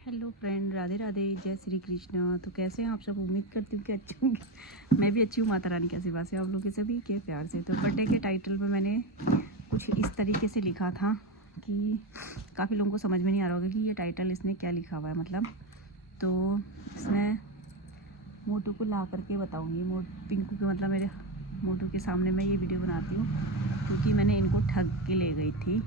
Hello friend, Radhe Radhe, जय श्री कृष्ण। तो कैसे हैं आप सब? उम्मीद करती हूँ कि अच्छे होंगे। मैं भी अच्छी हूँ, माता रानी के आशीर्वाद से, आप लोगों के सभी के प्यार से। तो बर्थडे के टाइटल में मैंने कुछ इस तरीके से लिखा था कि काफ़ी लोगों को समझ में नहीं आ रहा होगा कि ये टाइटल इसने क्या लिखा हुआ है। मतलब तो इसमें मोटू को ला करके बताऊँगी, पिंकू के, मतलब मेरे मोटू के सामने मैं ये वीडियो बनाती हूँ क्योंकि मैंने इनको ठग के ले गई थी।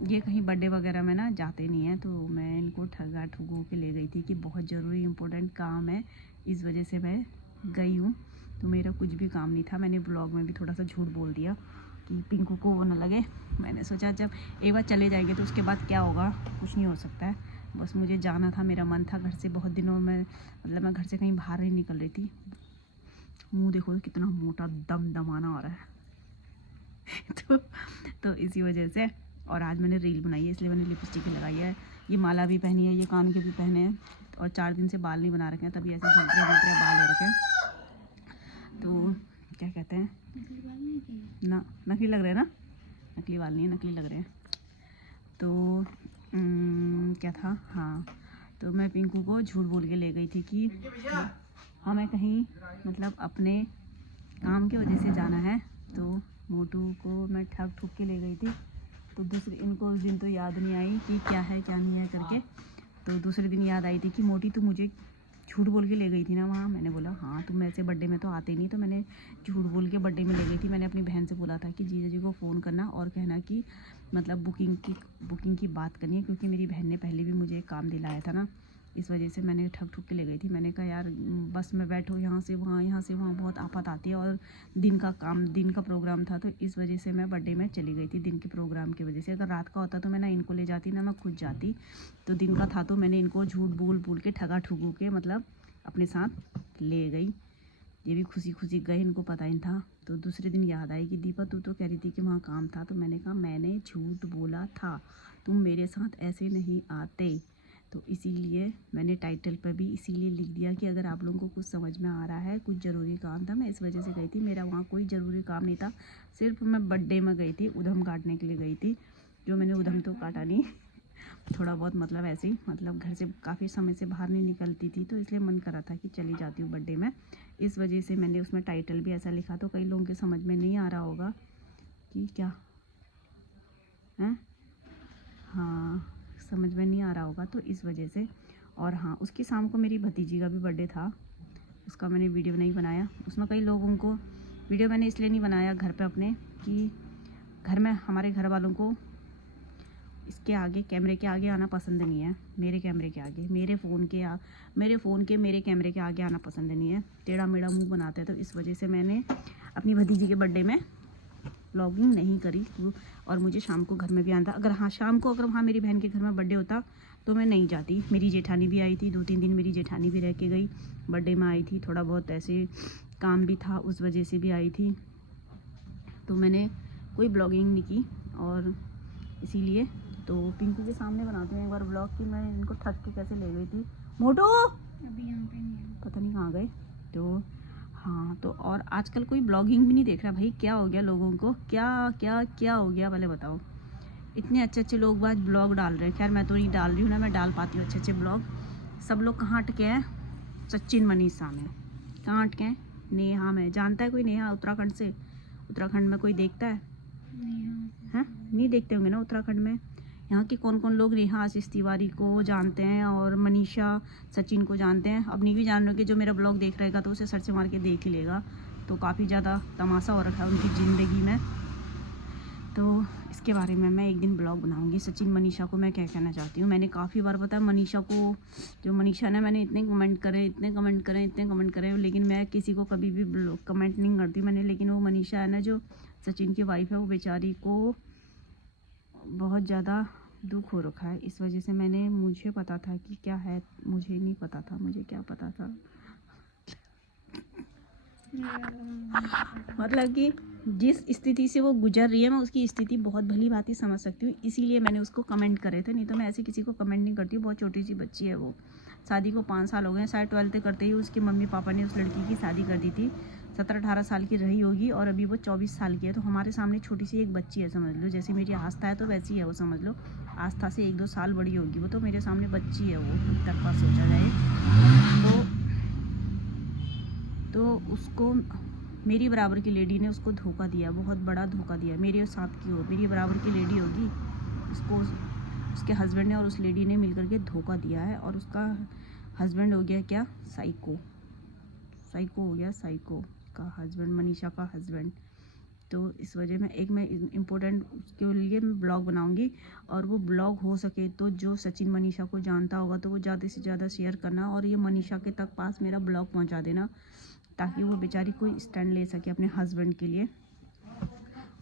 ये कहीं बर्थडे वगैरह में ना जाते नहीं हैं, तो मैं इनको ठगो के ले गई थी कि बहुत ज़रूरी इम्पोर्टेंट काम है, इस वजह से मैं गई हूँ। तो मेरा कुछ भी काम नहीं था। मैंने ब्लॉग में भी थोड़ा सा झूठ बोल दिया कि पिंकू को वो ना लगे। मैंने सोचा जब एक बार चले जाएंगे तो उसके बाद क्या होगा, कुछ नहीं हो सकता है। बस मुझे जाना था, मेरा मन था घर से। बहुत दिनों में, मतलब मैं घर से कहीं बाहर नहीं निकल रही थी। मुँह देखो कितना मोटा दमाना आ रहा है। तो इसी वजह से। और आज मैंने रील बनाई है, इसलिए मैंने लिपस्टिक लगाई है, ये माला भी पहनी है, ये कान के भी पहने हैं, और 4 दिन से बाल नहीं बना रखे हैं, तभी ऐसे झुलते झुलते बाल हो रखे हैं। तो क्या कहते हैं ना, नकली लग रहे हैं ना? नकली बाल नहीं है, नकली लग रहे हैं। तो क्या था, हाँ, तो मैं पिंकू को झूठ बोल के ले गई थी कि हमें कहीं, मतलब अपने काम की वजह से जाना है। तो मोटू को मैं ठग ठुक के ले गई थी। तो दूसरे, इनको उस दिन तो याद नहीं आई कि क्या है क्या नहीं है करके। तो दूसरे दिन याद आई थी कि मोटी तू मुझे झूठ बोल के ले गई थी ना वहाँ। मैंने बोला हाँ, तुम ऐसे बर्थडे में तो आते ही नहीं, तो मैंने झूठ बोल के बर्थडे में ले गई थी। मैंने अपनी बहन से बोला था कि जीजा जी को फ़ोन करना और कहना कि मतलब बुकिंग की बात करनी है, क्योंकि मेरी बहन ने पहले भी मुझे काम दिलाया था ना, इस वजह से मैंने ठग ठुक के ले गई थी। मैंने कहा यार बस में बैठो, यहाँ से वहाँ बहुत आफत आती है, और दिन का प्रोग्राम था, तो इस वजह से मैं बर्थडे में चली गई थी, दिन के प्रोग्राम की वजह से। अगर रात का होता तो मैं ना इनको ले जाती ना मैं खुद जाती। तो दिन का था तो मैंने इनको झूठ बोल के ठगा ठुगू के मतलब अपने साथ ले गई। ये भी खुशी खुशी गए, इनको पता ही था। तो दूसरे दिन याद आई कि दीपा तू तो कह रही थी कि वहाँ काम था। तो मैंने कहा मैंने झूठ बोला था, तुम मेरे साथ ऐसे नहीं आते। तो इसीलिए मैंने टाइटल पर भी इसीलिए लिख दिया कि अगर आप लोगों को कुछ समझ में आ रहा है, कुछ ज़रूरी काम था, मैं इस वजह से गई थी। मेरा वहाँ कोई ज़रूरी काम नहीं था, सिर्फ मैं बर्थडे में गई थी, उधम काटने के लिए गई थी। जो मैंने उधम तो काटा नहीं, थोड़ा बहुत, मतलब ऐसे ही, मतलब घर से काफ़ी समय से बाहर नहीं निकलती थी, तो इसलिए मन करा था कि चली जाती हूँ बर्थडे में। इस वजह से मैंने उसमें टाइटल भी ऐसा लिखा। तो कई लोगों के समझ में नहीं आ रहा होगा कि क्या है, हाँ, समझ में नहीं आ रहा होगा, तो इस वजह से। और हाँ, उसकी शाम को मेरी भतीजी का भी बर्थडे था, उसका मैंने वीडियो नहीं बनाया। उसमें कई लोगों को वीडियो मैंने इसलिए नहीं बनाया घर पे अपने, कि घर में हमारे घर वालों को इसके आगे, कैमरे के आगे आना पसंद नहीं है। मेरे कैमरे के आगे, मेरे फ़ोन के मेरे कैमरे के आगे आना पसंद नहीं है, टेढ़ा मेढ़ा मुँह बनाते हैं। तो इस वजह से मैंने अपनी भतीजी के बर्थडे में व्लॉगिंग नहीं करी। और मुझे शाम को घर में भी आना था। अगर हाँ, शाम को अगर वहाँ मेरी बहन के घर में बर्थडे होता तो मैं नहीं जाती। मेरी जेठानी भी आई थी, 2-3 दिन मेरी जेठानी भी रह के गई, बर्थडे में आई थी। थोड़ा बहुत ऐसे काम भी था, उस वजह से भी आई थी। तो मैंने कोई ब्लॉगिंग नहीं की, और इसीलिए तो पिंकू के सामने बनाते हैं एक बार ब्लॉग कि मैं इनको ठग के कैसे ले गई थी। मोटू अभी यहाँ पे नहीं है, पता नहीं कहाँ गए। तो हाँ, तो और आजकल कोई ब्लॉगिंग भी नहीं देख रहा भाई। क्या हो गया लोगों को, क्या हो गया, पहले बताओ। इतने अच्छे अच्छे लोग बात ब्लॉग डाल रहे हैं। खैर मैं तो नहीं डाल रही हूँ ना, मैं डाल पाती हूँ अच्छे अच्छे ब्लॉग। सब लोग कहाँ अटके हैं? सचिन मनीषा में कहाँ अटके हैं? नेहा में, जानता है कोई नेहा उत्तराखंड से? उत्तराखंड में कोई देखता है? हैं, नहीं देखते होंगे ना उत्तराखंड में। यहाँ के कौन कौन लोग नेहा आशीष तिवारी को जानते हैं और मनीषा सचिन को जानते हैं? अब नहीं भी जान रहे कि जो मेरा ब्लॉग देख रहेगा तो उसे सर्च मार के देख ही लेगा। तो काफ़ी ज़्यादा तमाशा हो रखा है उनकी ज़िंदगी में। तो इसके बारे में मैं एक दिन ब्लॉग बनाऊंगी। सचिन मनीषा को मैं क्या कहना चाहती हूँ, मैंने काफ़ी बार पता है मनीषा को, जो मनीषा ने, मैंने इतने कमेंट करे, लेकिन मैं किसी को कभी भी कमेंट नहीं करती मैंने। लेकिन वो मनीषा है ना, जो सचिन की वाइफ है, वो बेचारी को बहुत ज़्यादा दुख हो रखा है। इस वजह से मुझे पता था कि क्या है, मुझे नहीं पता था, मुझे क्या पता था। मतलब कि जिस स्थिति से वो गुजर रही है, मैं उसकी स्थिति बहुत भली भांति समझ सकती हूँ, इसीलिए मैंने उसको कमेंट करे थे। नहीं तो मैं ऐसे किसी को कमेंट नहीं करती हूँ। बहुत छोटी सी बच्ची है वो, शादी को 5 साल हो गए हैं, शायद 12th करते ही उसके मम्मी पापा ने उस लड़की की शादी कर दी थी। 17-18 साल की रही होगी और अभी वो 24 साल की है। तो हमारे सामने छोटी सी एक बच्ची है, समझ लो। जैसे मेरी आस्था है तो वैसी है वो, समझ लो। आस्था से 1-2 साल बड़ी होगी वो, तो मेरे सामने बच्ची है वो, एक तरफा सोचा जाए तो उसको मेरी बराबर की लेडी ने उसको धोखा दिया, बहुत बड़ा धोखा दिया। मेरे साथ की हो, मेरी बराबर की लेडी होगी, उसको उसके हस्बैंड ने और उस लेडी ने मिलकर के धोखा दिया है। और उसका हस्बैंड हो गया क्या, साइको हो गया, साइको का हस्बैंड, मनीषा का हस्बैंड। तो इस वजह में मैं इम्पोर्टेंट उसके लिए मैं ब्लॉग बनाऊंगी। और वो ब्लॉग हो सके तो जो सचिन मनीषा को जानता होगा तो वो ज़्यादा से ज़्यादा शेयर करना, और ये मनीषा के तक पास मेरा ब्लॉग पहुंचा देना, ताकि वो बेचारी कोई स्टैंड ले सके अपने हस्बैंड के लिए।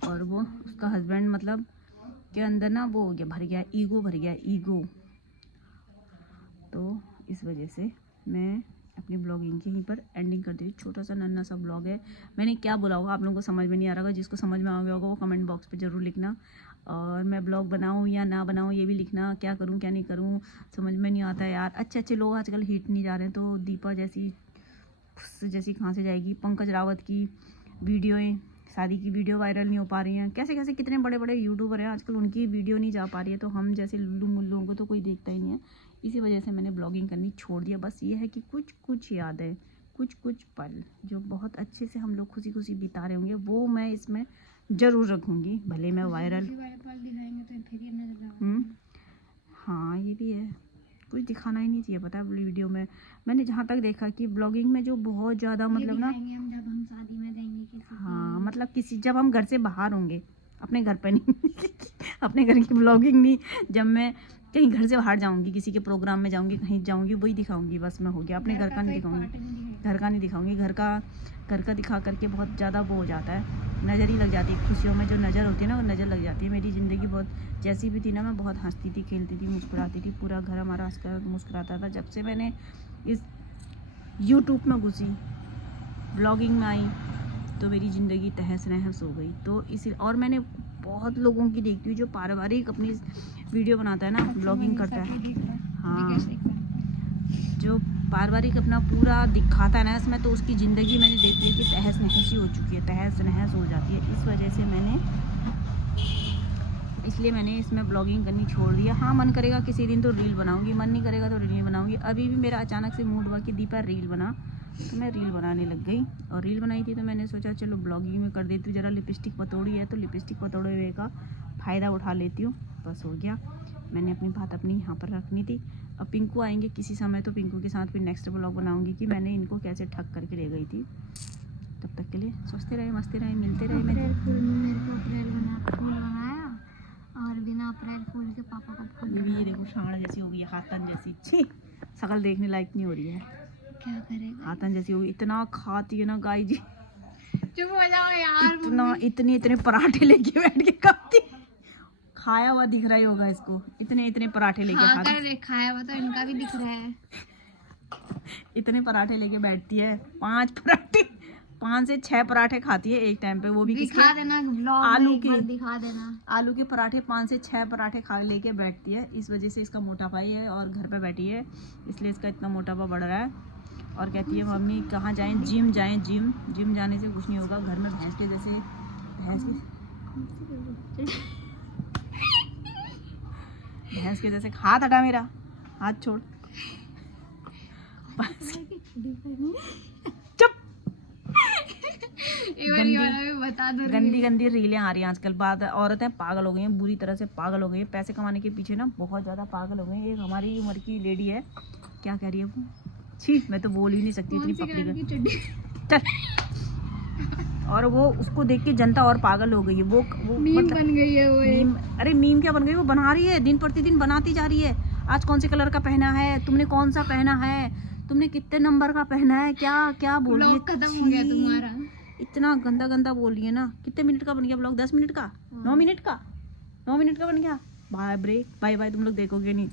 और वो उसका हस्बैंड मतलब के अंदर ना वो हो गया, भर गया ईगो। तो इस वजह से मैं अपनी ब्लॉगिंग की यहीं पर एंडिंग कर दी हूँ। छोटा सा नन्हा सा ब्लॉग है। मैंने क्या बोला होगा आप लोगों को समझ में नहीं आ रहा होगा, जिसको समझ में आ गया होगा वो कमेंट बॉक्स पे ज़रूर लिखना। और मैं ब्लॉग बनाऊँ या ना बनाऊँ ये भी लिखना, क्या करूँ क्या नहीं करूँ समझ में नहीं आता है यार। अच्छे लोग आजकल हिट नहीं जा रहे हैं, तो दीपा जैसी कहाँ से जाएगी। पंकज रावत की वीडियोएं, शादी की वीडियो वायरल नहीं हो पा रही हैं। कैसे कितने बड़े यूट्यूबर हैं आजकल, उनकी वीडियो नहीं जा पा रही है। तो हम जैसे लुल्लू मुल्लुओं को तो कोई देखता ही नहीं है। इसी वजह से मैंने ब्लॉगिंग करनी छोड़ दिया। बस ये है कि कुछ याद है, कुछ पल जो बहुत अच्छे से हम लोग खुशी बिता रहे होंगे, वो मैं इसमें ज़रूर रखूँगी, भले मैं वायरल। हाँ ये भी है, कुछ दिखाना ही नहीं चाहिए पता है वीडियो में। मैंने जहाँ तक देखा कि ब्लॉगिंग में जो बहुत ज़्यादा मतलब ना, जब हम शादी में जाएंगे किसी हाँ मतलब जब हम घर से बाहर होंगे, अपने घर पे नहीं अपने घर की ब्लॉगिंग नहीं, जब मैं कहीं घर से बाहर जाऊंगी, किसी के प्रोग्राम में जाऊंगी, कहीं जाऊंगी, वही दिखाऊंगी बस। मैं हो गया, अपने घर का नहीं दिखाऊंगी, घर का दिखा करके बहुत ज़्यादा वो हो जाता है, नज़र ही लग जाती है। खुशियों में जो नज़र होती है ना वो नज़र लग जाती है। मेरी ज़िंदगी बहुत जैसी भी थी ना, मैं बहुत हंसती थी, खेलती थी, मुस्कुराती थी, पूरा घर हमारा हंसकर मुस्कुराता था। जब से मैंने इस यूट्यूब में घुसी, ब्लॉगिंग में आई, तो मेरी ज़िंदगी तहस नहस हो गई। तो इसी और मैंने बहुत लोगों की देखती हूँ जो पारिवारिक अपनी वीडियो बनाता है ना, ब्लॉगिंग करता है, हाँ जो पारिवारिक अपना पूरा दिखाता है ना इसमें, तो उसकी ज़िंदगी मैंने देख ली कि तहस नहस ही हो चुकी है, तहस नहस हो जाती है। इस वजह से इसलिए मैंने इसमें ब्लॉगिंग करनी छोड़ दिया। हाँ मन करेगा किसी दिन तो रील बनाऊंगी, मन नहीं करेगा तो रील नहीं बनाऊंगी। अभी भी मेरा अचानक से मूड हुआ कि दीपा रील बना, तो मैं रील बनाने लग गई। और रील बनाई थी तो मैंने सोचा चलो ब्लॉगिंग में कर देती हूँ, ज़रा लिपस्टिक पतोड़ी है तो लिपस्टिक पतोड़े हुए का फ़ायदा उठा लेती हूँ, बस हो गया। मैंने अपनी बात अपनी यहाँ पर रखनी थी। अब पिंकू आएंगे किसी समय तो पिंकू के साथ फिर नेक्स्ट ब्लॉग बनाऊंगी कि मैंने इनको कैसे ठग करके ले गई थी। तब तक के लिए सोचते रहे, मस्ती रहे, मिलते रहे। अप्रैल फूल में मेरे को अप्रैल बनाया और बिना अप्रैल फूल के पापा का फूल। ये देखो शाण जैसी हो गई है, हाथन जैसी, छी शकल देखने लायक नहीं हो रही है, क्या करेगा, हाथन जैसी हो गई। इतना खाती है ना गाय जी, चुप हो जाओ यार। इतने पराठे लेके बैठ के खाती, खाया हुआ दिख रहा ही होगा इसको, इतने पराठे लेके खाती, खाया हुआ तो इनका भी दिख रहा है। इतने पराठे लेके बैठती है, 5 से 6 पराठे खाती है एक टाइम पे, वो भी दिखा देना ब्लॉग आलू के, दिखा देना आलू के पराठे 5 से 6 पराठे खा लेके बैठती है। इस वजह से इसका मोटापा ही है, और घर पे बैठी है इसलिए इसका इतना मोटापा बढ़ रहा है। और कहती है मम्मी कहाँ जाएं, जिम जाने से कुछ नहीं होगा, घर में भैंस के जैसे हाथ हटा, मेरा हाथ छोड़, चुप। बता दो, गंदी रीलें आ रही हैं आजकल। बात औरतें पागल हो गई हैं, बुरी तरह से पागल हो गई हैं, पैसे कमाने के पीछे ना बहुत ज़्यादा पागल हो गई हैं। एक हमारी उम्र की लेडी है, क्या कह रही है वो, छी मैं तो बोल ही नहीं सकती, इतनी पकड़ी चल। और वो उसको देख के जनता और पागल हो गई है, वो मीम बन गई है वो मीम। अरे मीम क्या बन गई, वो बना रही है, दिन प्रतिदिन बनाती जा रही है। आज कौन से कलर का पहना है तुमने, कौन सा पहना है तुमने, कितने नंबर का पहना है, क्या बोल रही है, खत्म हो गया तुम्हारा। इतना गंदा बोल रही है ना। कितने मिनट का बन गया ब्लॉग, 10 मिनट का, 9 मिनट का बन गया। बाय तुम लोग देखोगे नहीं।